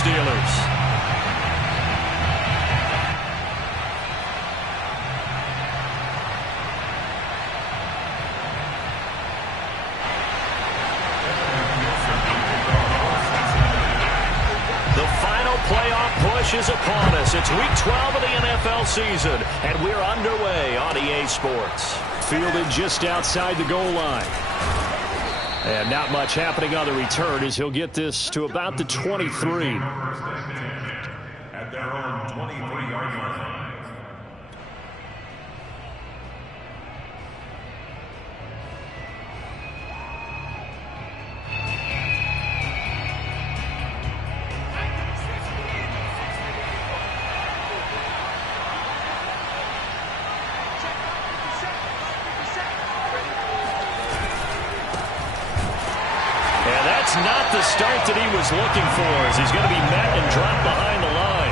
Steelers. Playoff push is upon us. It's week 12 of the NFL season, and we're underway on EA Sports. Fielded just outside the goal line. And not much happening on the return as he'll get this to about the 23. At their own 23-yard line. Not the start that he was looking for as he's going to be met and dropped behind the line.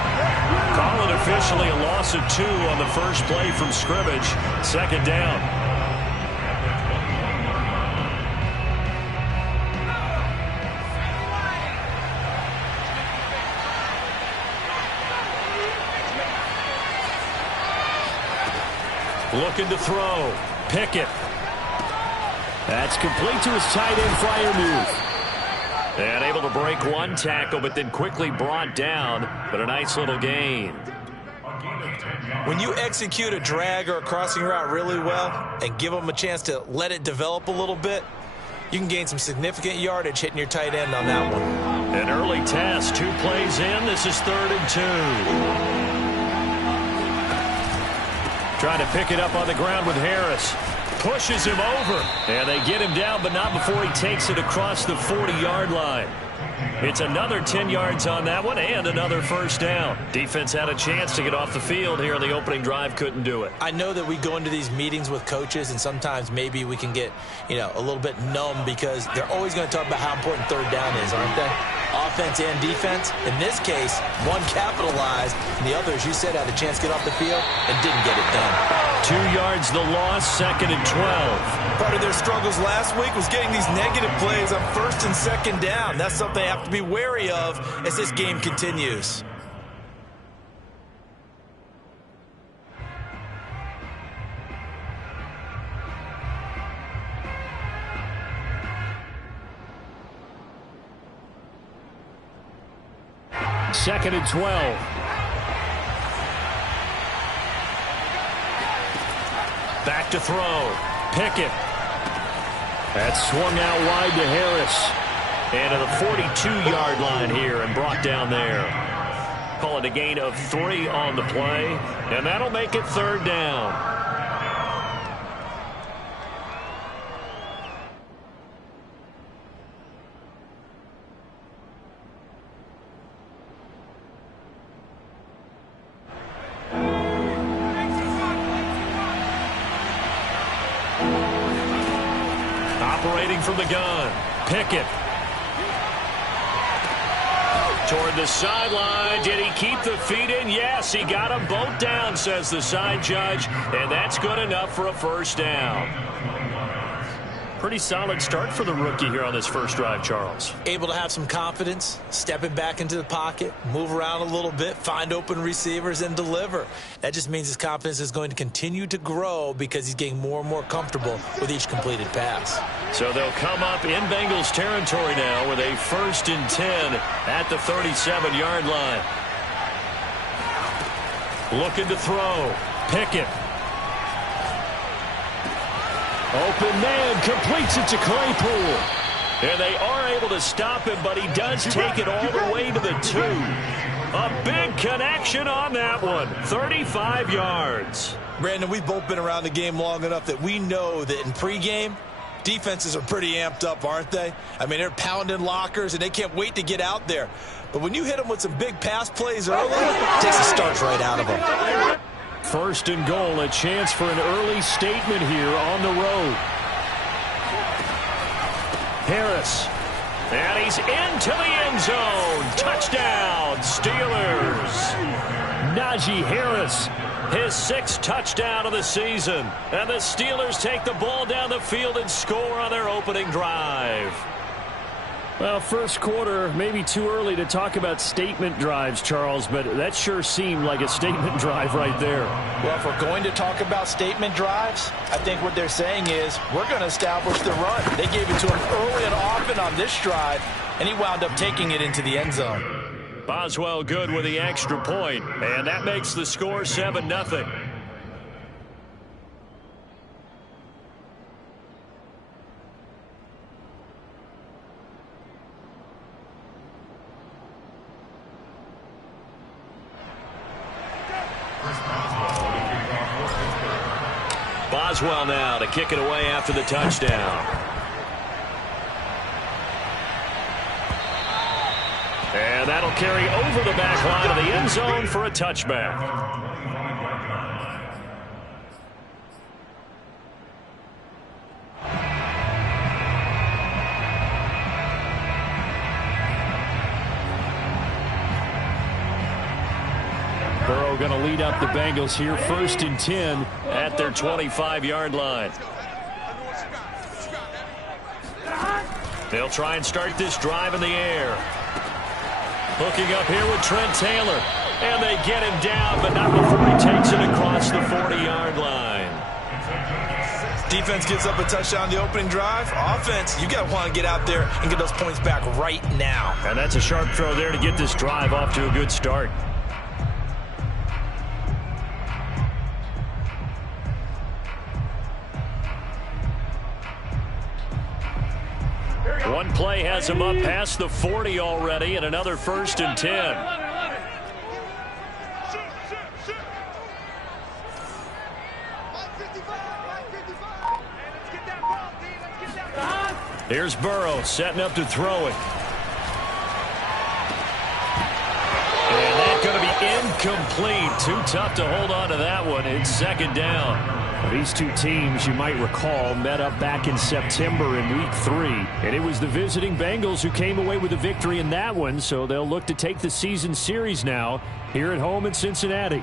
Call it officially a loss of 2 on the first play from scrimmage. Second down. Looking to throw. Pickett. That's complete to his tight end Freiermuth. And able to break one tackle, but then quickly brought down. But a nice little gain. When you execute a drag or a crossing route really well and give them a chance to let it develop a little bit, you can gain some significant yardage hitting your tight end on that one. An early test. 2 plays in. This is 3rd and 2. Trying to pick it up on the ground with Harris. Pushes him over. And they get him down, but not before he takes it across the 40-yard line. It's another 10 yards on that one and another first down. Defense had a chance to get off the field here in the opening drive. Couldn't do it. I know that we go into these meetings with coaches, and sometimes maybe we can get, a little bit numb because they're always going to talk about how important third down is, aren't they? Offense and defense. In this case, one capitalized, and the other, as you said, had a chance to get off the field and didn't get it done. 2 yards the loss, 2nd and 12. Part of their struggles last week was getting these negative plays on 1st and 2nd down. That's something they have to be wary of as this game continues. Second and 12. Back to throw. Pickett. That's swung out wide to Harris. And to the 42-yard line here and brought down there. Call it a gain of 3 on the play. And that'll make it 3rd down. Operating from the gun. Pickett. Toward the sideline. Did he keep the feet in? Yes, he got them both down, says the side judge. And that's good enough for a first down. Pretty solid start for the rookie here on this first drive, Charles. Able to have some confidence, stepping back into the pocket, move around a little bit, find open receivers, and deliver. That just means his confidence is going to continue to grow because he's getting more and more comfortable with each completed pass. So they'll come up in Bengals territory now with a 1st and 10 at the 37-yard line. Looking to throw. Pickett. Open man, completes it to Claypool. And they are able to stop him, but he does take it all the way to the 2. A big connection on that one. 35 yards. Brandon, we've both been around the game long enough that we know that in pregame, defenses are pretty amped up, aren't they? I mean, they're pounding lockers, and they can't wait to get out there. But when you hit them with some big pass plays early, it takes the starch right out of them. 1st and goal, a chance for an early statement here on the road. Harris. And he's into the end zone. Touchdown, Steelers. Najee Harris, his 6th touchdown of the season. And the Steelers take the ball down the field and score on their opening drive. Well, first quarter, maybe too early to talk about statement drives, Charles, but that sure seemed like a statement drive right there. Well, if we're going to talk about statement drives, I think what they're saying is we're going to establish the run. They gave it to him early and often on this drive, and he wound up taking it into the end zone. Boswell good with the extra point, and that makes the score 7-0. Boswell now to kick it away after the touchdown. And that'll carry over the back line of the end zone for a touchback. Burrow going to lead up the Bengals here, 1st and 10 at their 25-yard line. They'll try and start this drive in the air. Hooking up here with Trent Taylor. And they get him down, but not before he takes it across the 40-yard line. Defense gives up a touchdown on the opening drive. Offense, you got to want to get out there and get those points back right now. And that's a sharp throw there to get this drive off to a good start. One play has him up past the 40 already, and another 1st and 10. Here's Burrow setting up to throw it. And that's going to be incomplete. Too tough to hold on to that one. It's 2nd down. These two teams, you might recall, met up back in September in Week 3. And it was the visiting Bengals who came away with a victory in that one, so they'll look to take the season series now here at home in Cincinnati.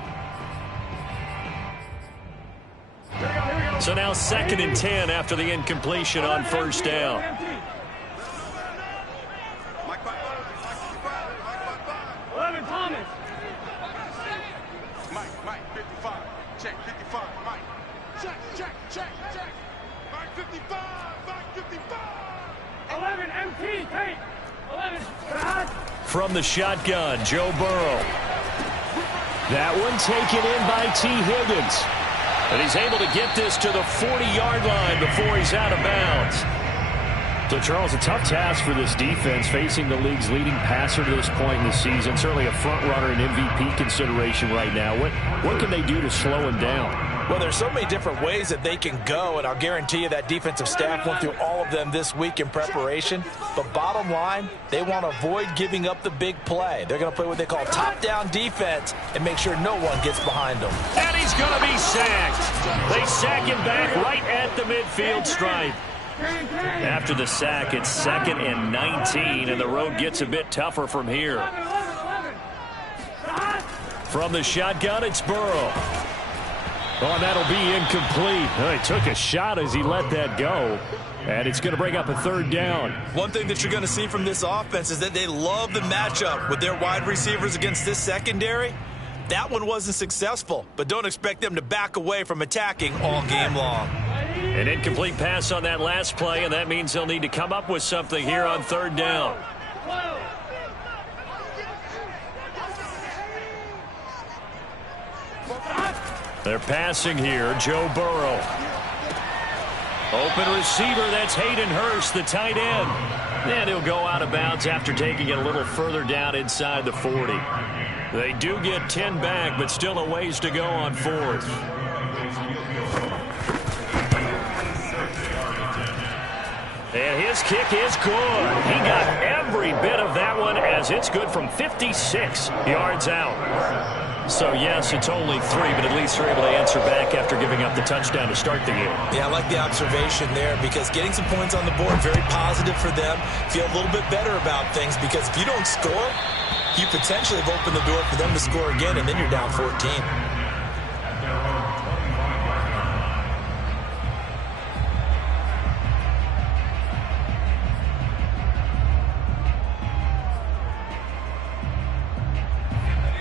So now 2nd and 10 after the incompletion on 1st down. Mike, 55. Check, 55. Mike. Check. Mike, 55. Mike, 55. 11 MT, take. 11. From the shotgun, Joe Burrow. That one taken in by T. Higgins. And he's able to get this to the 40-yard line before he's out of bounds. So, Charles, a tough task for this defense facing the league's leading passer to this point in the season. Certainly a front-runner in MVP consideration right now. What can they do to slow him down? Well, there's so many different ways that they can go, and I'll guarantee you that defensive staff went through all of them this week in preparation. But bottom line, they want to avoid giving up the big play. They're going to play what they call top-down defense and make sure no one gets behind them. And he's going to be sacked. They sack him back right at the midfield stripe. After the sack, it's 2nd and 19, and the road gets a bit tougher from here. From the shotgun, it's Burrow. Oh, and that'll be incomplete. Oh, he took a shot as he let that go. And it's going to bring up a 3rd down. One thing that you're going to see from this offense is that they love the matchup with their wide receivers against this secondary. That one wasn't successful, but don't expect them to back away from attacking all game long. An incomplete pass on that last play, and that means they'll need to come up with something here on 3rd down. They're passing here. Joe Burrow. Open receiver, that's Hayden Hurst, the tight end. And he'll go out of bounds after taking it a little further down inside the 40. They do get 10 back, but still a ways to go on 4th. And his kick is good. He got every bit of that one as it's good from 56 yards out. So, yes, it's only 3, but at least they're able to answer back after giving up the touchdown to start the game. Yeah, I like the observation there because getting some points on the board, very positive for them. Feel a little bit better about things because if you don't score, you potentially have opened the door for them to score again, and then you're down 14.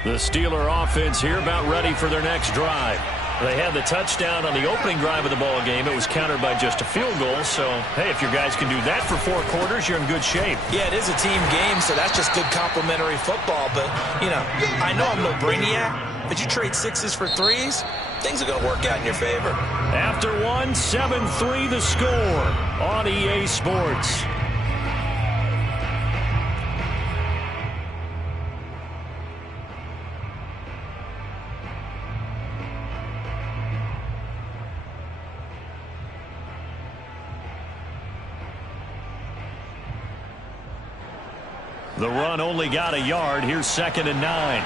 The Steeler offense here about ready for their next drive. They had the touchdown on the opening drive of the ball game. It was countered by just a field goal. So, hey, if your guys can do that for 4 quarters, you're in good shape. Yeah, it is a team game, so that's just good complementary football. But, you know, I know I'm no brainiac, but you trade 6s for 3s, things are going to work out in your favor. After 1, 7-3 the score on EA Sports. The run only got a yard. Here's 2nd and 9.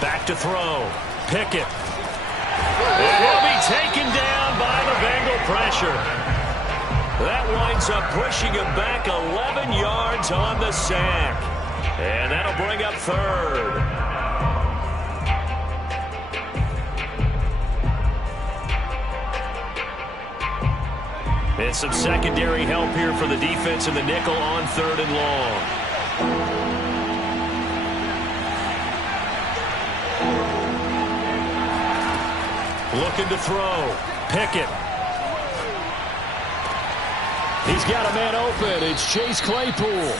Back to throw. Pickett. And he'll be taken down by the Bengal pressure. That winds up pushing him back 11 yards on the sack. And that'll bring up 3rd. And some secondary help here for the defense in the nickel on 3rd and long. Looking to throw. Pickett. He's got a man open. It's Chase Claypool.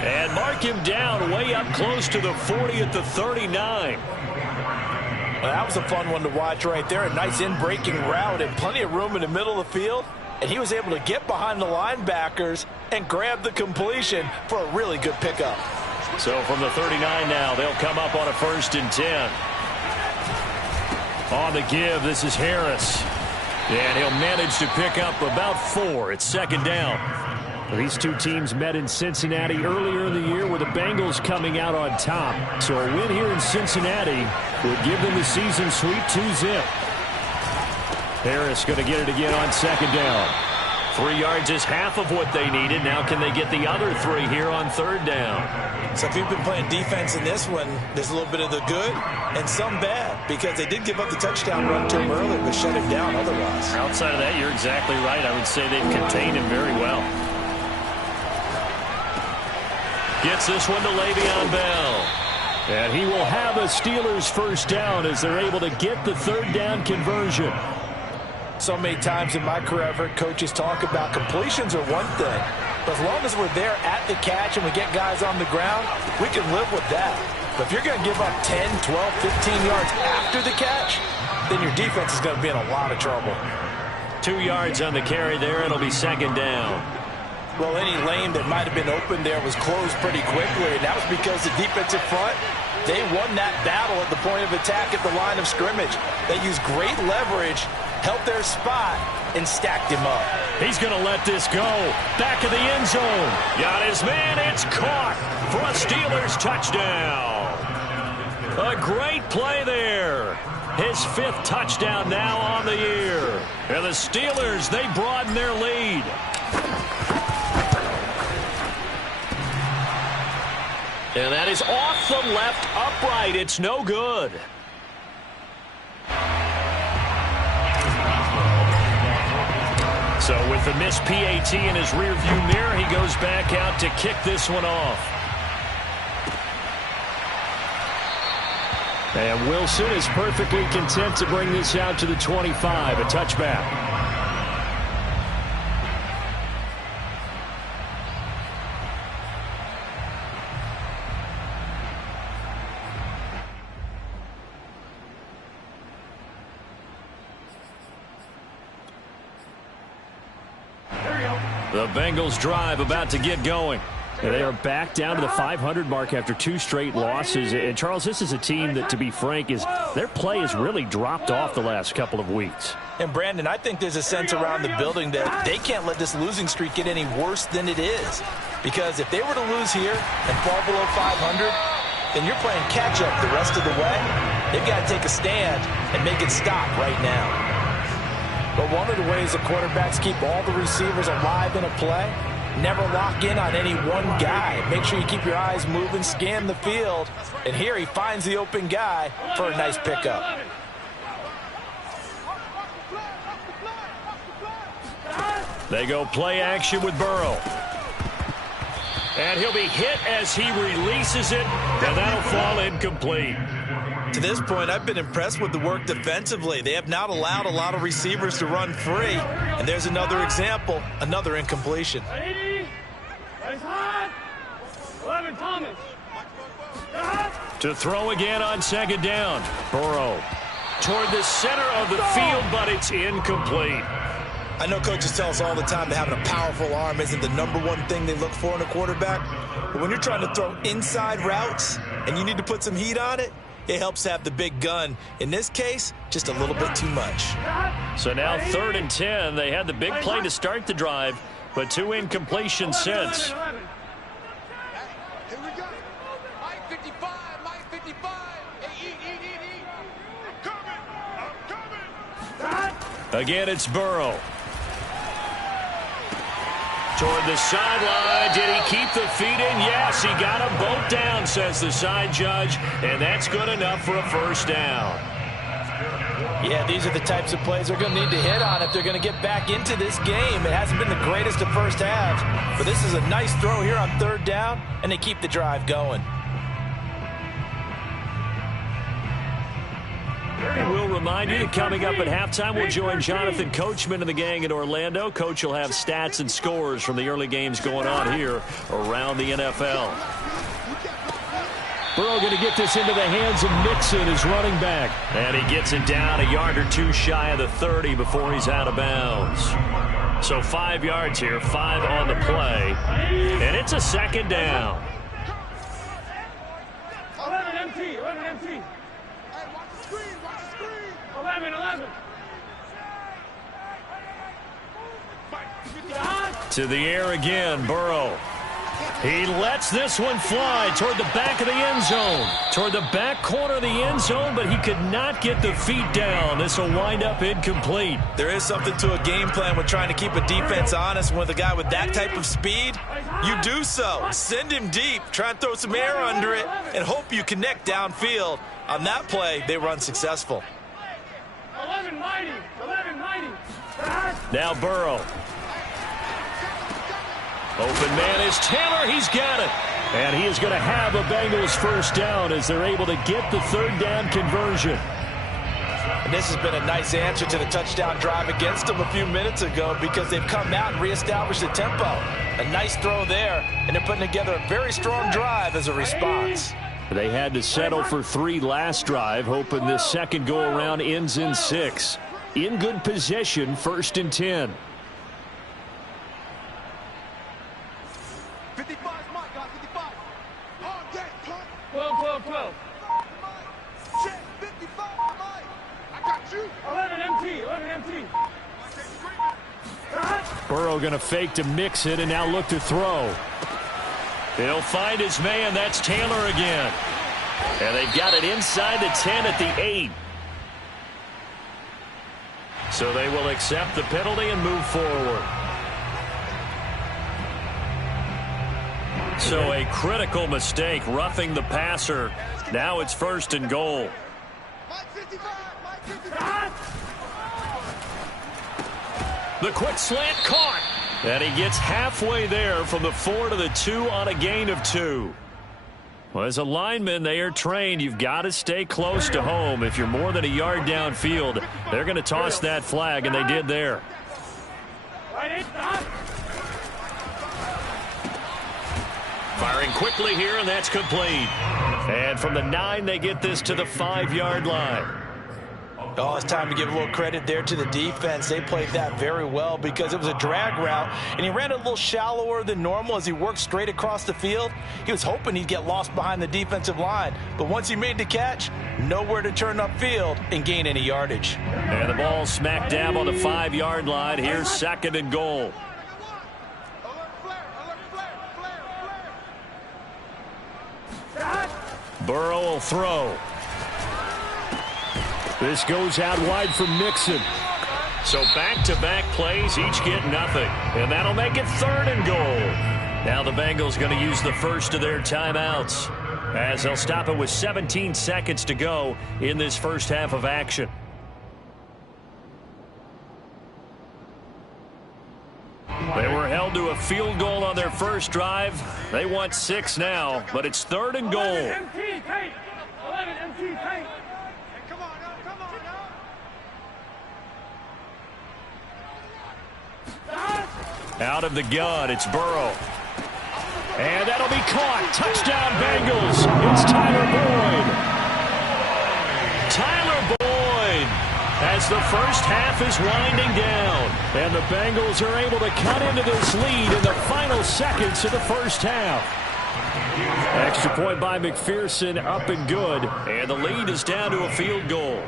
And mark him down way up close to the 40 at the 39. Well, that was a fun one to watch right there. A nice in-breaking route and plenty of room in the middle of the field. And he was able to get behind the linebackers and grab the completion for a really good pickup. So from the 39 now, they'll come up on a 1st and 10. On the give, this is Harris. And he'll manage to pick up about 4. It's 2nd down. These two teams met in Cincinnati earlier in the year with the Bengals coming out on top. So a win here in Cincinnati would give them the season sweep 2-zip. Harris going to get it again on 2nd down. 3 yards is half of what they needed. Now can they get the other 3 here on 3rd down? So if you've been playing defense in this one, there's a little bit of the good and some bad, because they did give up the touchdown run to him earlier, but shut him down otherwise. Outside of that, you're exactly right. I would say they've contained him very well. Gets this one to Le'Veon Bell. And he will have a Steelers 1st down as they're able to get the 3rd down conversion. So many times in my career, I've heard coaches talk about completions are one thing, but as long as we're there at the catch and we get guys on the ground, we can live with that. But if you're going to give up 10, 12, 15 yards after the catch, then your defense is going to be in a lot of trouble. 2 yards on the carry there. It'll be 2nd down. Well, any lane that might have been open there was closed pretty quickly, and that was because the defensive front, they won that battle at the point of attack at the line of scrimmage. They used great leverage, held their spot, and stacked him up. He's going to let this go. Back of the end zone. Got his man. It's caught for a Steelers touchdown. A great play there. His 5th touchdown now on the year. And the Steelers, they broaden their lead. And that is off the left upright. It's no good. So with the missed PAT in his rearview mirror, he goes back out to kick this one off. And Wilson is perfectly content to bring this out to the 25, a touchback. The Bengals drive about to get going. And they are back down to the 500 mark after 2 straight losses. And, Charles, this is a team that, to be frank, their play has really dropped off the last couple of weeks. And, Brandon, I think there's a sense around the building that they can't let this losing streak get any worse than it is. Because if they were to lose here and fall below 500, then you're playing catch-up the rest of the way. They've got to take a stand and make it stop right now. But one of the ways the quarterbacks keep all the receivers alive in a play, never lock in on any one guy. Make sure you keep your eyes moving, scan the field. And here he finds the open guy for a nice pickup. They go play action with Burrow. And he'll be hit as he releases it, and that'll fall incomplete. To this point, I've been impressed with the work defensively. They have not allowed a lot of receivers to run free. And there's another example, another incompletion. 11, Thomas. To throw again on second down. Burrow toward the center of the field, but it's incomplete. I know coaches tell us all the time that having a powerful arm isn't the #1 thing they look for in a quarterback. But when you're trying to throw inside routes and you need to put some heat on it, it helps to have the big gun. In this case, just a little bit too much. So now 3rd and 10. They had the big play to start the drive, but 2 incompletions since. Here we go. Mike 55, Mike 55. Hey, eat. I'm coming. Again, it's Burrow. Toward the sideline. Did he keep the feet in? Yes, he got them both down, says the side judge, and that's good enough for a first down. Yeah, these are the types of plays they're going to need to hit on if they're going to get back into this game. It hasn't been the greatest of first halves, but this is a nice throw here on 3rd down, and they keep the drive going. We'll remind you that coming up at halftime, we'll join Jonathan Coachman and the gang in Orlando. Coach will have stats and scores from the early games going on here around the NFL. Burrow going to get this into the hands of Mixon, his running back. And he gets it down a yard or 2 shy of the 30 before he's out of bounds. So 5 yards here, 5 on the play. And it's a 2nd down. 11 MT. 11. To the air again, Burrow. He lets this one fly toward the back of the end zone. Toward the back corner of the end zone, but he could not get the feet down. This will wind up incomplete. There is something to a game plan with trying to keep a defense honest. With a guy with that type of speed, you do so. Send him deep, try and throw some air under it, and hope you connect downfield. On that play, they were unsuccessful. 11 mighty. Now Burrow. Open man is Taylor. He's got it. And he is going to have a Bengals first down as they're able to get the 3rd down conversion. And this has been a nice answer to the touchdown drive against them a few minutes ago because they've come out and reestablished the tempo. A nice throw there, and they're putting together a very strong drive as a response. They had to settle for 3 last drive, hoping this second go-around ends in 6. In good position, 1st and 10. 55, Mike, got 55. Oh, dead, cut. 12. Check, 55, Mike. I got you. 11 MT. Burrow going to fake to mix it and now look to throw. He'll find his man. That's Taylor again. And they've got it inside the 10 at the 8. So they will accept the penalty and move forward. So a critical mistake, roughing the passer. Now it's 1st and goal. Mike 55. The quick slant caught. And he gets halfway there from the 4 to the 2 on a gain of 2. Well, as a lineman, they are trained. You've got to stay close to home. If you're more than a yard downfield, they're going to toss that flag, and they did there. Firing quickly here, and that's complete. And from the 9, they get this to the 5-yard line. Oh, it's time to give a little credit there to the defense. They played that very well because it was a drag route, and he ran it a little shallower than normal as he worked straight across the field. He was hoping he'd get lost behind the defensive line, but once he made the catch, nowhere to turn upfield and gain any yardage. And the ball smack dab on the 5-yard line. Here's 2nd and goal. Burrow will throw. This goes out wide for Mixon. So back-to-back plays, each get nothing. And that'll make it 3rd and goal. Now the Bengals going to use the first of their timeouts, as they'll stop it with 17 seconds to go in this first half of action. They were held to a field goal on their first drive. They want 6 now, but it's 3rd and goal. 11 MT, tight. 11 MT, tight. Come on now. Out of the gun, it's Burrow. And that'll be caught. Touchdown, Bengals. It's Tyler Boyd. Tyler Boyd, as the first half is winding down. And the Bengals are able to cut into this lead in the final seconds of the first half. Extra point by McPherson, up and good. And the lead is down to a field goal.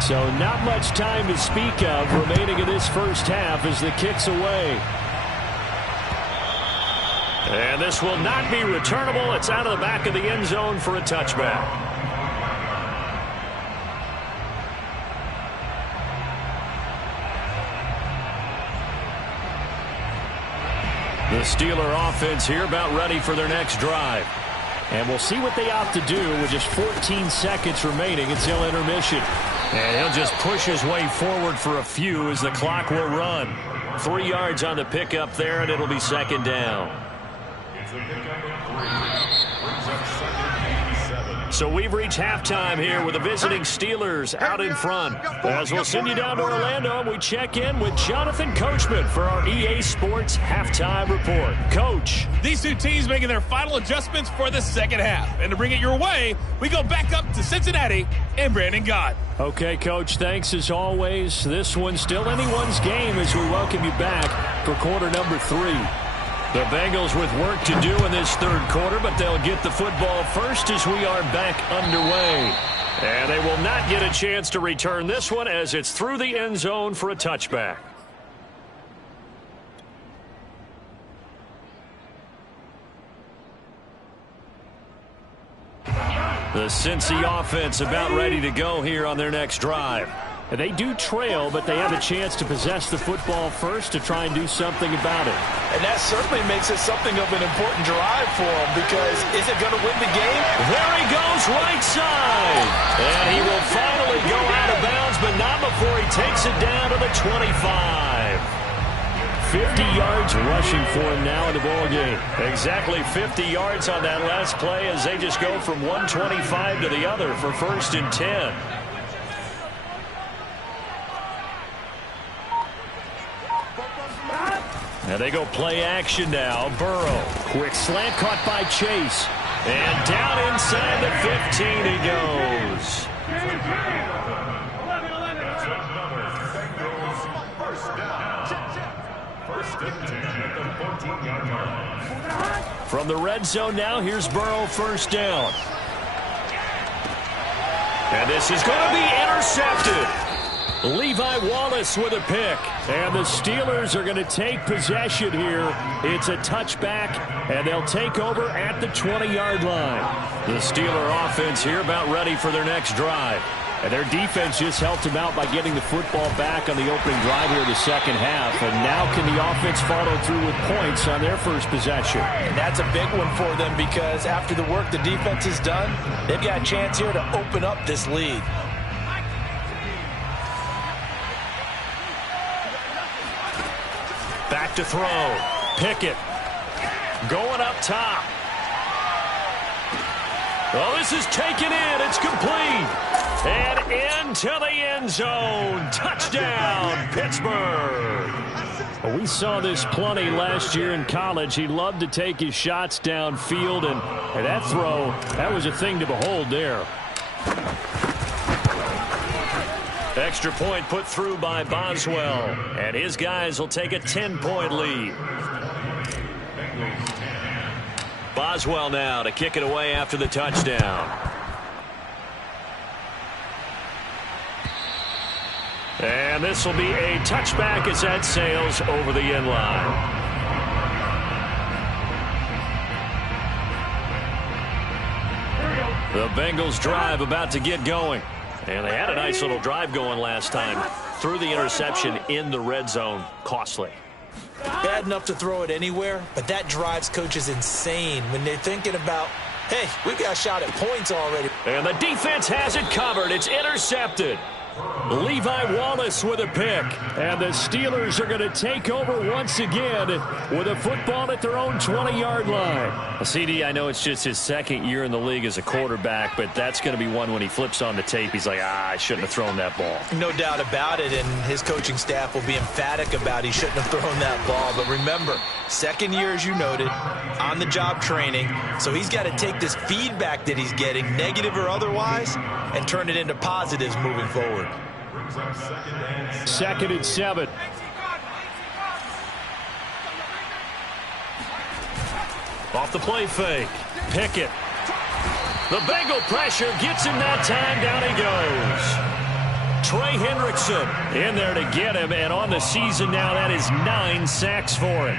So not much time to speak of remaining in this first half as the kick's away. And this will not be returnable. It's out of the back of the end zone for a touchback. The Steeler offense here about ready for their next drive. And we'll see what they opt to do with just 14 seconds remaining until intermission. And he'll just push his way forward for a few as the clock will run. 3 yards on the pickup there, and it'll be 2nd down. So we've reached halftime here with the visiting Steelers out in front. As we'll send you down to Orlando, we check in with Jonathan Coachman for our EA Sports Halftime Report. Coach. These two teams making their final adjustments for the second half. And to bring it your way, we go back up to Cincinnati and Brandon Gott. Okay, Coach, thanks as always. This one's still anyone's game as we welcome you back for quarter number 3. The Bengals with work to do in this 3rd quarter, but they'll get the football first as we are back underway. And they will not get a chance to return this one as it's through the end zone for a touchback. The Cincy offense about ready to go here on their next drive. And they do trail, but they have a chance to possess the football first to try and do something about it. And that certainly makes it something of an important drive for them, because is it going to win the game? There he goes, right side. And he will finally go out of bounds, but not before he takes it down to the 25. 50 yards rushing for him now in the ball game. Exactly 50 yards on that last play as they just go from 125 to the other for 1st and 10. And they go play action now. Burrow. Quick slant caught by Chase. And down inside the 15 he goes. 11, 11. From the red zone now, here's Burrow, 1st down. And this is going to be intercepted. Levi Wallace with a pick. And the Steelers are going to take possession here. It's a touchback, and they'll take over at the 20-yard line. The Steeler offense here about ready for their next drive. And their defense just helped them out by getting the football back on the opening drive here in the second half. And now can the offense follow through with points on their first possession? And that's a big one for them, because after the work the defense has done, they've got a chance here to open up this lead. Back to throw. Pickett going up top. Oh, this is taken in. It's complete. And into the end zone. Touchdown, Pittsburgh. Well, we saw this plenty last year in college. He loved to take his shots downfield, and that throw, that was a thing to behold there. Extra point put through by Boswell, and his guys will take a 10-point lead. Boswell now to kick it away after the touchdown. And this will be a touchback as that sails over the end line. The Bengals drive about to get going. And they had a nice little drive going last time. Threw the interception in the red zone. Costly. Bad enough to throw it anywhere, but that drives coaches insane when they're thinking about, hey, we've got a shot at points already. And the defense has it covered. It's intercepted. Levi Wallace with a pick. And the Steelers are going to take over once again with a football at their own 20-yard line. CD, I know it's just his second year in the league as a quarterback, but that's going to be one when he flips on the tape. He's like, I shouldn't have thrown that ball. No doubt about it, and his coaching staff will be emphatic about he shouldn't have thrown that ball. But remember, second year, as you noted, on-the-job training. So he's got to take this feedback that he's getting, negative or otherwise, and turn it into positives moving forward. 2nd and 7. Off the play fake. Pickett. The Bengal pressure gets him that time. Down he goes. Trey Hendrickson in there to get him, and on the season now, that is 9 sacks for him.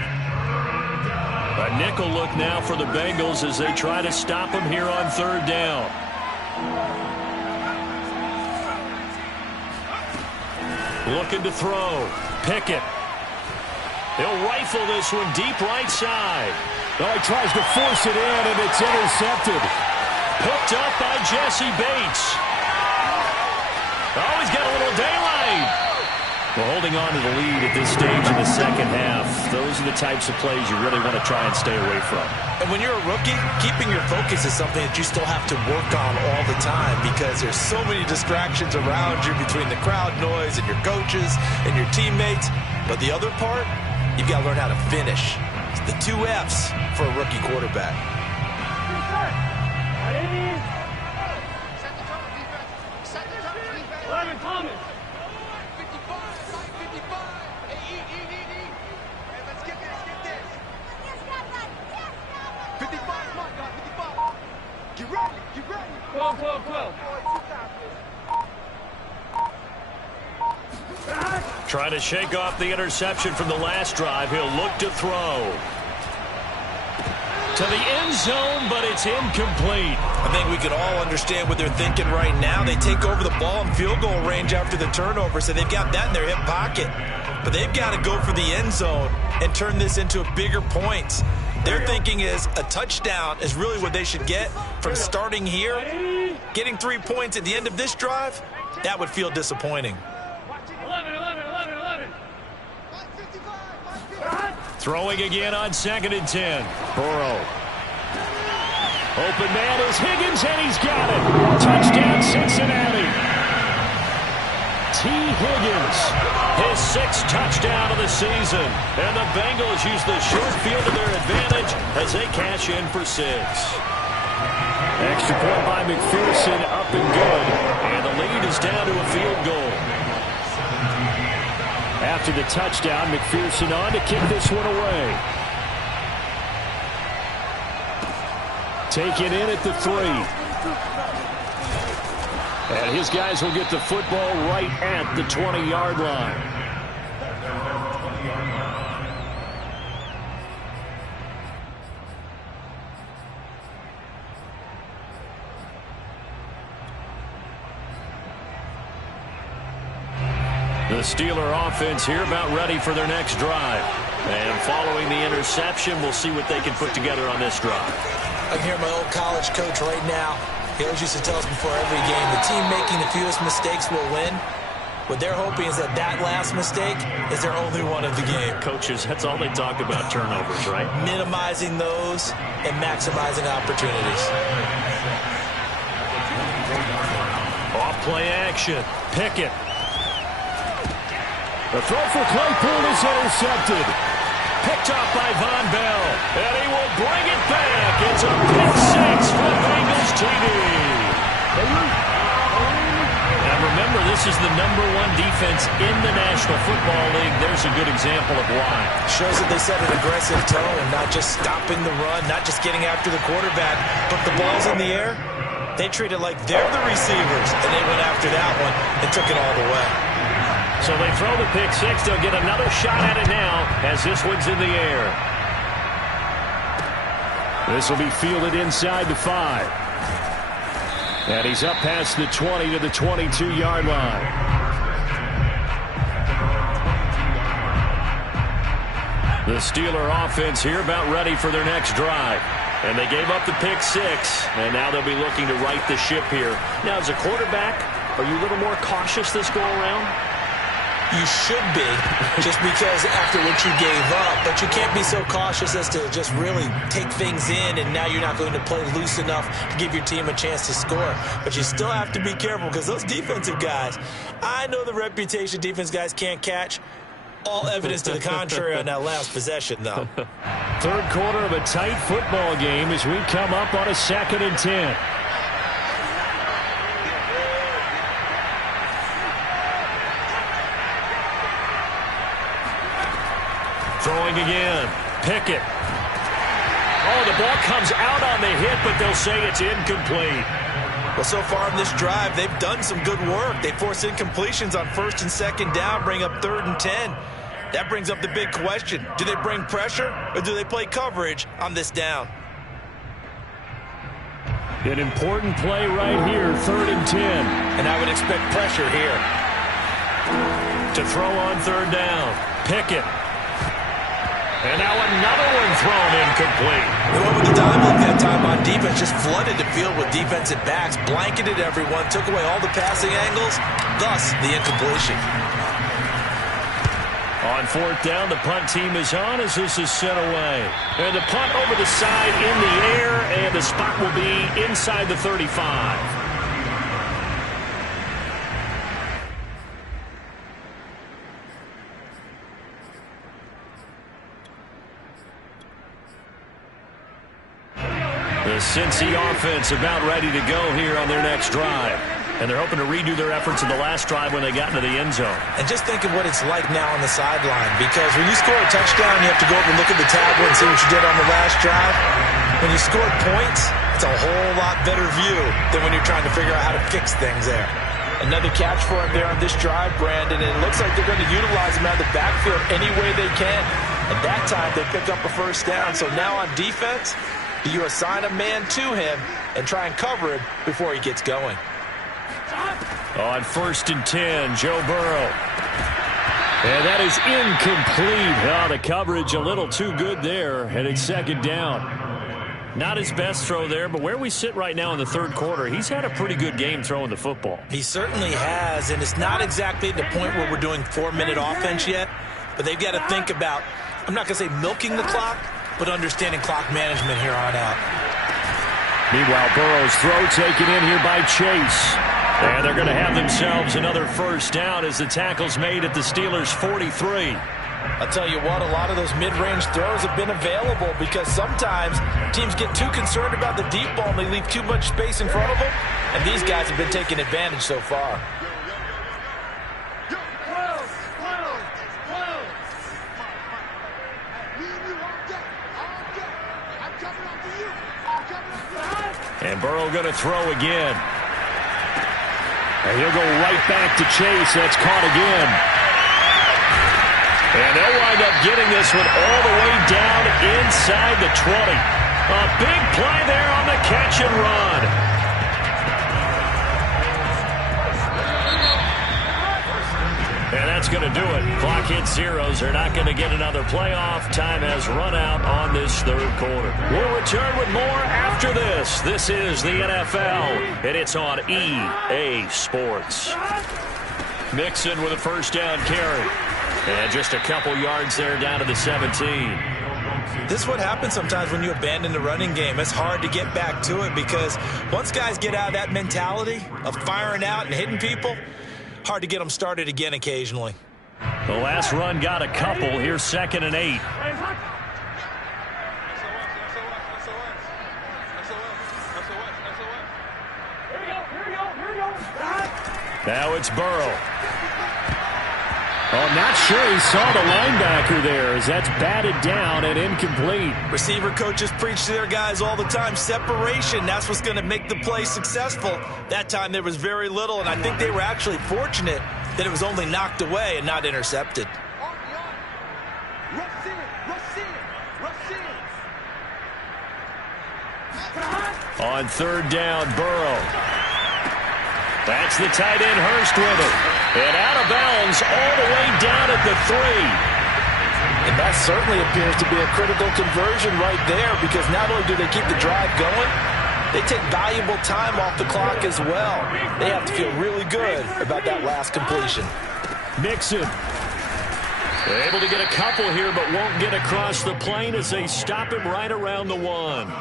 A nickel look now for the Bengals as they try to stop him here on 3rd down. Looking to throw. Pickett. He'll rifle this one deep right side. Oh, he tries to force it in, and it's intercepted. Picked up by Jesse Bates. Oh, he's got a little daylight. Well, holding on to the lead at this stage in the second half, those are the types of plays you really want to try and stay away from. And when you're a rookie, keeping your focus is something that you still have to work on all the time because there's so many distractions around you between the crowd noise and your coaches and your teammates. But the other part, you've got to learn how to finish. It's the 2 F's for a rookie quarterback. Set the tone, defense. 11 Thomas. 55. Hey, eat. Hey, let's get this. 55, come on, guys, 55. Get ready. 12. Trying to shake off the interception from the last drive. He'll look to throw. To the end zone, but it's incomplete. I think we can all understand what they're thinking right now. They take over the ball in field goal range after the turnover, so they've got that in their hip pocket. But they've got to go for the end zone and turn this into a bigger points. Their thinking is a touchdown is really what they should get from starting here. Getting 3 points at the end of this drive, that would feel disappointing. 11. Throwing again on 2nd and 10. Burrow. Open man is Higgins, and he's got it. Touchdown, Cincinnati. T. Higgins, his 6th touchdown of the season. And the Bengals use the short field to their advantage as they cash in for 6. Extra point by McPherson, up and good. And the lead is down to a field goal. After the touchdown, McPherson on to kick this one away. Take it in at the 3. And his guys will get the football right at the 20-yard line. The Steeler offense here about ready for their next drive. And following the interception, we'll see what they can put together on this drive. I can hear my old college coach right now. He always used to tell us before every game, the team making the fewest mistakes will win. What they're hoping is that last mistake is their only one of the game. Coaches, that's all they talk about, turnovers, right? Minimizing those and maximizing opportunities. Off play action. Pickett. The throw for Claypool is intercepted. Picked off by Von Bell. And he will bring it back. It's a pick 6 for Bengals TD. And remember, this is the #1 defense in the National Football League. There's a good example of why. Shows that they set an aggressive tone, not just stopping the run, not just getting after the quarterback, but the ball's in the air. They treat it like they're the receivers, and they went after that one and took it all the way. So they throw the pick 6. They'll get another shot at it now as this one's in the air. This will be fielded inside the 5. And he's up past the 20 to the 22-yard line. The Steeler offense here about ready for their next drive. And they gave up the pick 6, and now they'll be looking to right the ship here. Now, as a quarterback, are you a little more cautious this go-around? You should be, just because after what you gave up. But you can't be so cautious as to just really take things in, and now you're not going to play loose enough to give your team a chance to score. But you still have to be careful because those defensive guys, I know the reputation defense guys can't catch. All evidence to the contrary on that last possession, though. Third quarter of a tight football game as we come up on a 2nd and 10. Throwing again. Pickett. Oh, the ball comes out on the hit, but they'll say it's incomplete. Well, so far in this drive, they've done some good work. They force incompletions on 1st and 2nd down, bring up 3rd and 10. That brings up the big question. Do they bring pressure, or do they play coverage on this down? An important play right here, 3rd and 10. And I would expect pressure here. To throw on 3rd down. Pickett. And now another one thrown incomplete. They went with the dime look that time on defense, just flooded the field with defensive backs, blanketed everyone, took away all the passing angles, thus the incompletion. On 4th down, the punt team is on as this is sent away. And the punt over the side in the air, and the spot will be inside the 35. The Cincy offense about ready to go here on their next drive. And they're hoping to redo their efforts in the last drive when they got into the end zone. And just think of what it's like now on the sideline, because when you score a touchdown, you have to go over and look at the tablet and see what you did on the last drive. When you scored points, it's a whole lot better view than when you're trying to figure out how to fix things there. Another catch for him there on this drive, Brandon, and it looks like they're going to utilize him out of the backfield any way they can. At that time, they pick up a 1st down. So now on defense, do you assign a man to him and try and cover him before he gets going? On 1st and 10, Joe Burrow. And that is incomplete. Oh, the coverage a little too good there, and it's 2nd down. Not his best throw there, but where we sit right now in the 3rd quarter, he's had a pretty good game throwing the football. He certainly has, and it's not exactly at the point where we're doing 4-minute offense yet, but they've got to think about, I'm not going to say milking the clock, but understanding clock management here on out. Meanwhile, Burrow's throw taken in here by Chase. And they're going to have themselves another 1st down as the tackle's made at the Steelers' 43. I'll tell you what, a lot of those mid-range throws have been available because sometimes teams get too concerned about the deep ball and they leave too much space in front of them. And these guys have been taking advantage so far. And Burrow going to throw again. And he'll go right back to Chase. That's caught again. And they'll wind up getting this one all the way down inside the 20. A big play there on the catch and run. And that's going to do it. Clock hits zeros. They're not going to get another playoff. Time has run out on this 3rd quarter. We'll return with more after this. This is the NFL, and it's on EA Sports. Mixon with a 1st down carry. And just a couple yards there down to the 17. This is what happens sometimes when you abandon the running game. It's hard to get back to it because once guys get out of that mentality of firing out and hitting people, hard to get them started again occasionally. The last run got a couple. Here's 2nd and 8. Now it's Burrow. Oh, not sure he saw the linebacker there as that's batted down and incomplete. Receiver coaches preach to their guys all the time. Separation, that's what's going to make the play successful. That time there was very little, and I think they were actually fortunate that it was only knocked away and not intercepted. On 3rd down, Burrow. That's the tight end, Hurst, with it. And out of bounds all the way down at the 3. And that certainly appears to be a critical conversion right there, because not only do they keep the drive going, they take valuable time off the clock as well. They have to feel really good about that last completion. Mixon. They're able to get a couple here, but won't get across the plane as they stop him right around the 1.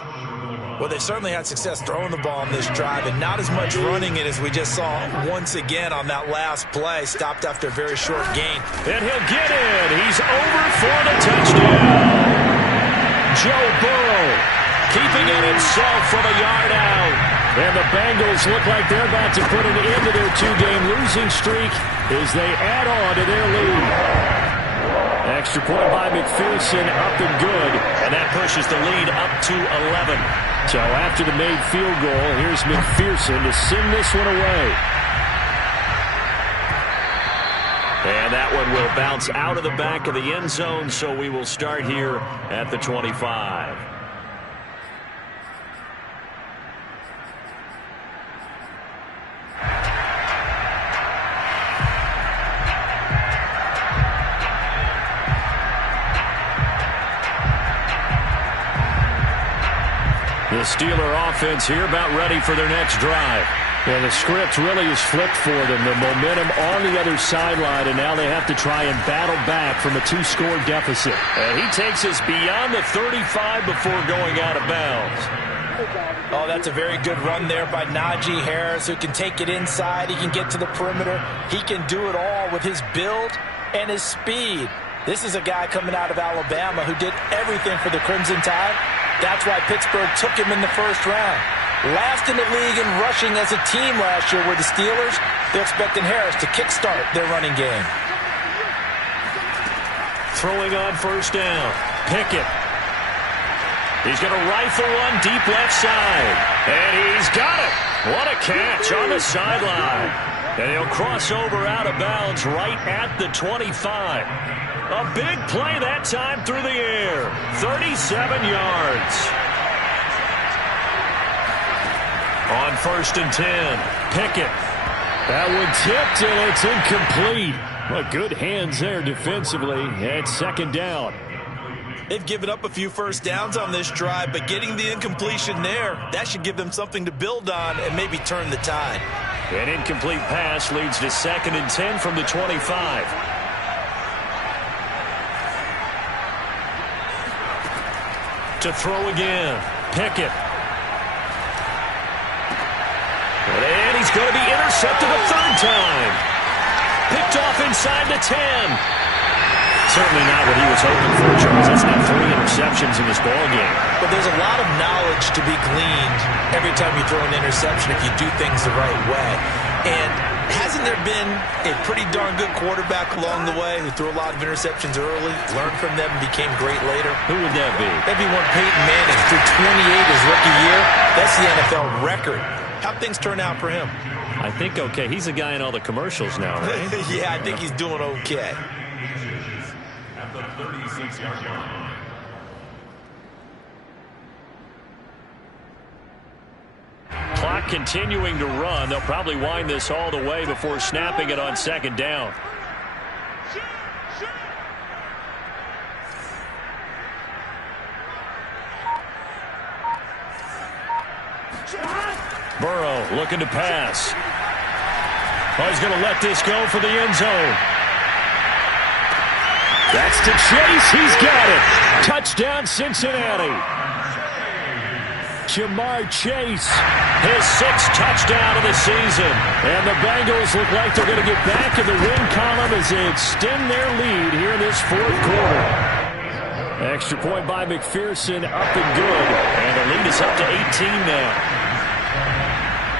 Well, they certainly had success throwing the ball on this drive, and not as much running it as we just saw once again on that last play. Stopped after a very short gain. And he'll get in. He's over for the touchdown. Joe Burrow keeping it himself from a yard out. And the Bengals look like they're about to put an end to their 2-game losing streak as they add on to their lead. Extra point by McPherson, up and good. And that pushes the lead up to 11. So after the made field goal, here's McPherson to send this one away. And that one will bounce out of the back of the end zone, so we will start here at the 25. The Steeler offense here about ready for their next drive. Yeah, the script really is flipped for them. The momentum on the other sideline, and now they have to try and battle back from a 2-score deficit. And he takes us beyond the 35 before going out of bounds. Oh, that's a very good run there by Najee Harris, who can take it inside. He can get to the perimeter. He can do it all with his build and his speed. This is a guy coming out of Alabama who did everything for the Crimson Tide. That's why Pittsburgh took him in the first round. Last in the league in rushing as a team last year were the Steelers. They're expecting Harris to kickstart their running game. Throwing on first down. Pickett. He's going to rifle one deep left side. And he's got it. What a catch on the sideline. And he'll cross over out of bounds right at the 25. A big play that time through the air. 37 yards. On first and 10, Pickett. That one tipped, and it's incomplete. Well, good hands there defensively at second down. They've given up a few first downs on this drive, but getting the incompletion there, that should give them something to build on and maybe turn the tide. An incomplete pass leads to second and 10 from the 25. To throw again, Pickett. And he's going to be intercepted a third time. Picked off inside the 10. Certainly not what he was hoping for, Charles. That's now 3 interceptions in this ballgame. But there's a lot of knowledge to be gleaned every time you throw an interception if you do things the right way. And hasn't there been a pretty darn good quarterback along the way who threw a lot of interceptions early, learned from them, and became great later? Who would that be? Maybe one Peyton Manning threw 28 his rookie year. That's the NFL record. How'd things turn out for him? I think okay. He's a guy in all the commercials now, right? Yeah, I think he's doing okay. At the 36-yard line. Clock continuing to run. They'll probably wind this all the way before snapping it on second down. Burrow looking to pass. Oh, he's going to let this go for the end zone. That's to Chase. He's got it. Touchdown, Cincinnati. Jamar Chase, his 6th touchdown of the season. And the Bengals look like they're going to get back in the win column as they extend their lead here in this fourth quarter. Extra point by McPherson, up and good. And the lead is up to 18 now.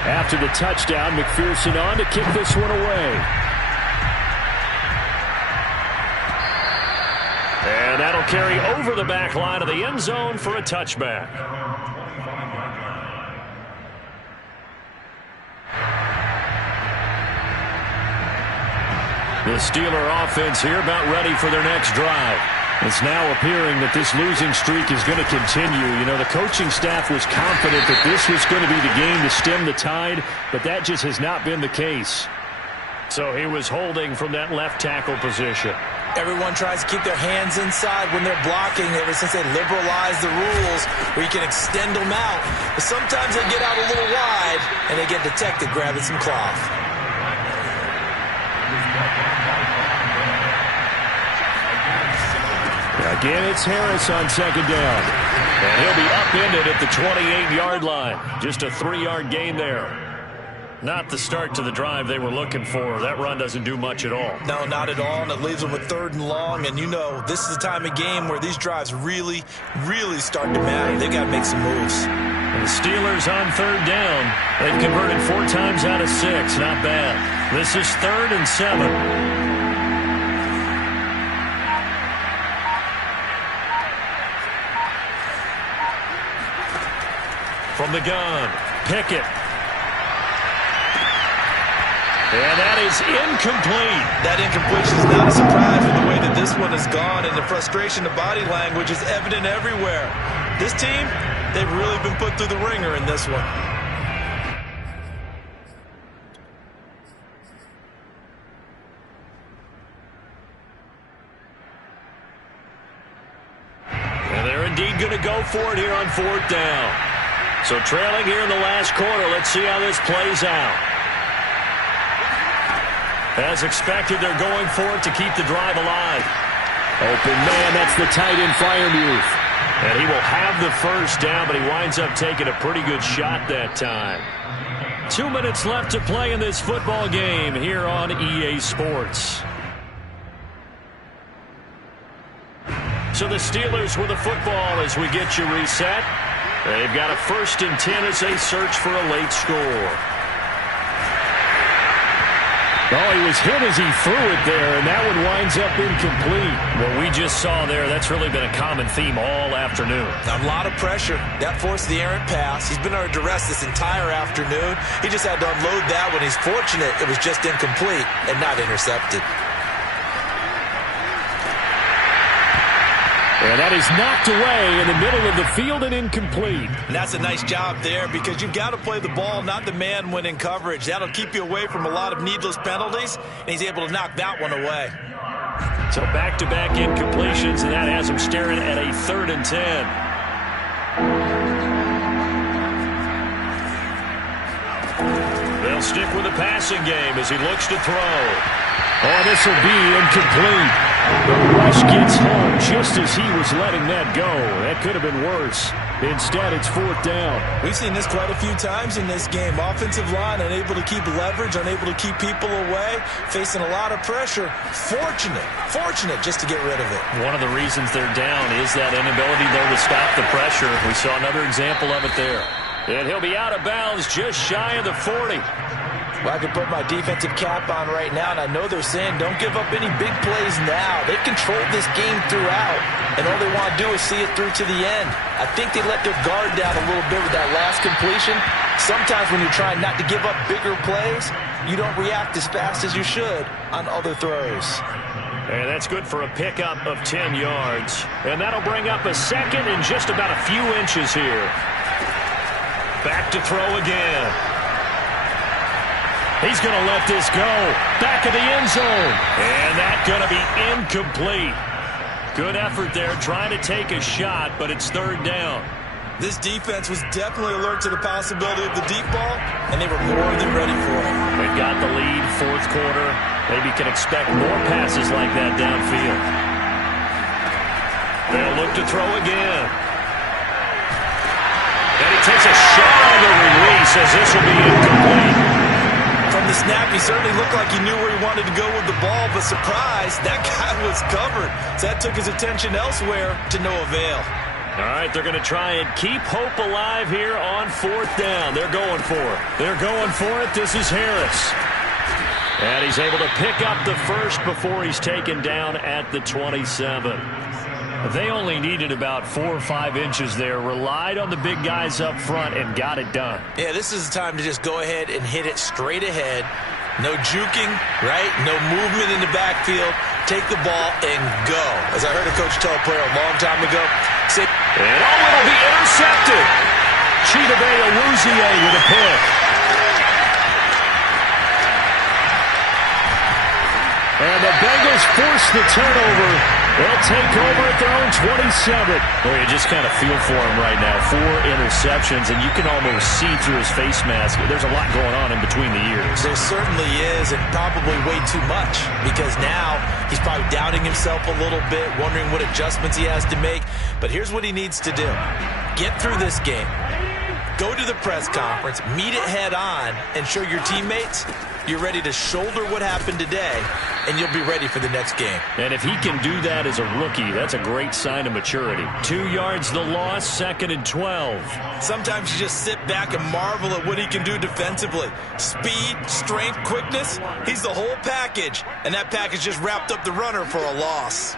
After the touchdown, McPherson on to kick this one away. And that'll carry over the back line of the end zone for a touchback. The Steeler offense here about ready for their next drive. It's now appearing that this losing streak is going to continue. You know, the coaching staff was confident that this was going to be the game to stem the tide, but that just has not been the case. So he was holding from that left tackle position. Everyone tries to keep their hands inside when they're blocking ever since they liberalized the rules where you can extend them out. But sometimes they get out a little wide and they get detected grabbing some cloth. Again, it's Harris on second down. And he'll be upended at the 28-yard line. Just a 3-yard gain there. Not the start to the drive they were looking for. That run doesn't do much at all. No, not at all, and it leaves them with 3rd and long. And you know, this is the time of game where these drives really, really start to matter. They've got to make some moves. And the Steelers on 3rd down. They've converted 4 times out of 6. Not bad. This is 3rd and 7. From the gun, Pickett. And that is incomplete. That incompletion is not a surprise with the way that this one has gone, and the frustration of body language is evident everywhere. This team, they've really been put through the ringer in this one. And they're indeed going to go for it here on 4th down. So trailing here in the last quarter, let's see how this plays out. As expected, they're going for it to keep the drive alive. Open man, that's the tight end Freiermuth. And he will have the first down, but he winds up taking a pretty good shot that time. 2 minutes left to play in this football game here on EA Sports. So the Steelers with the football as we get you reset. They've got a 1st and 10 as they search for a late score. Oh, he was hit as he threw it there, and that one winds up incomplete. What we just saw there, that's really been a common theme all afternoon. A lot of pressure. That forced the errant pass. He's been under duress this entire afternoon. He just had to unload that one. He's fortunate it was just incomplete and not intercepted. And that is knocked away in the middle of the field and incomplete. And that's a nice job there because you've got to play the ball, not the man when in coverage. That'll keep you away from a lot of needless penalties, and he's able to knock that one away. So back-to-back incompletions, and that has him staring at a 3rd and 10. They'll stick with the passing game as he looks to throw. Oh, this will be incomplete. The rush gets home just as he was letting that go. That could have been worse. Instead, it's 4th down. We've seen this quite a few times in this game. Offensive line unable to keep leverage, unable to keep people away, facing a lot of pressure. Fortunate just to get rid of it. One of the reasons they're down is that inability, though, to stop the pressure. We saw another example of it there. And he'll be out of bounds just shy of the 40. Well, I can put my defensive cap on right now, and I know they're saying don't give up any big plays now. They've controlled this game throughout, and all they want to do is see it through to the end. I think they let their guard down a little bit with that last completion. Sometimes when you're trying not to give up bigger plays, you don't react as fast as you should on other throws. And that's good for a pickup of 10 yards. And that'll bring up a 2nd and just about a few inches here. Back to throw again. He's going to let this go. Back of the end zone. And that's going to be incomplete. Good effort there trying to take a shot, but it's 3rd down. This defense was definitely alert to the possibility of the deep ball, and they were more than ready for it. They've got the lead, 4th quarter. Maybe can expect more passes like that downfield. They'll look to throw again. And he takes a shot on the release as this will be incomplete. From the snap, he certainly looked like he knew where he wanted to go with the ball, but surprise, that guy was covered. So that took his attention elsewhere to no avail. All right, they're going to try and keep hope alive here on 4th down. They're going for it. They're going for it. This is Harris. And he's able to pick up the first before he's taken down at the 27. They only needed about 4 or 5 inches there, relied on the big guys up front, and got it done. Yeah, this is the time to just go ahead and hit it straight ahead. No juking, right? No movement in the backfield. Take the ball and go. As I heard a coach tell a player a long time ago, say, and it'll be intercepted. Chidobe Awuzie with a pick. And the Bengals Eagles force the turnover. They'll take over at their own 27. Well, you just kind of feel for him right now. 4 interceptions, and you can almost see through his face mask. There's a lot going on in between the ears. There certainly is, and probably way too much, because now he's probably doubting himself a little bit, wondering what adjustments he has to make. But here's what he needs to do. Get through this game. Go to the press conference, meet it head on, and show your teammates you're ready to shoulder what happened today, and you'll be ready for the next game. And if he can do that as a rookie, that's a great sign of maturity. 2 yards the loss, 2nd and 12. Sometimes you just sit back and marvel at what he can do defensively. Speed, strength, quickness, he's the whole package. And that package just wrapped up the runner for a loss.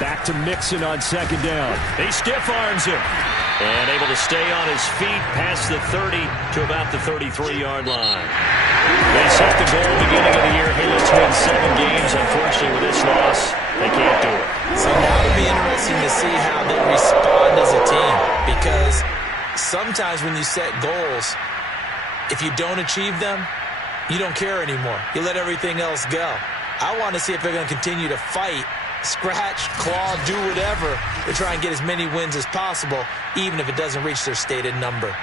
Back to Mixon on 2nd down. He stiff arms him. And able to stay on his feet past the 30 to about the 33-yard line. They set the goal beginning of the year. Hey, let's win 7 games. Unfortunately, with this loss, they can't do it. So now it'll be interesting to see how they respond as a team. Because sometimes when you set goals, if you don't achieve them, you don't care anymore. You let everything else go. I want to see if they're going to continue to fight, scratch, claw, do whatever to try and get as many wins as possible, even if it doesn't reach their stated number.